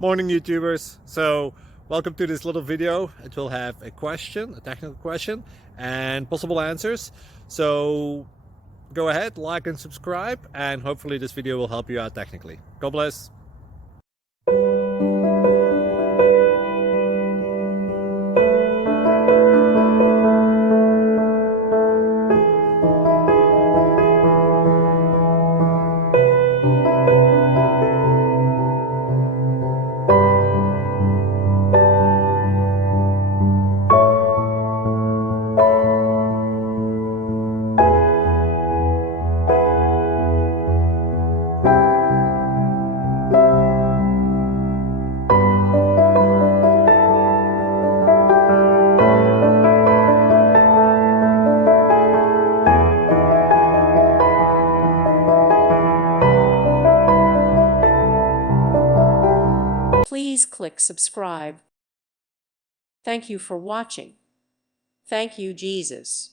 Morning YouTubers. So welcome to this little video. It will have a question, a technical question, and possible answers. So go ahead, like and subscribe, and hopefully this video will help you out technically. God bless. Please click subscribe. Thank you for watching. Thank you, Jesus.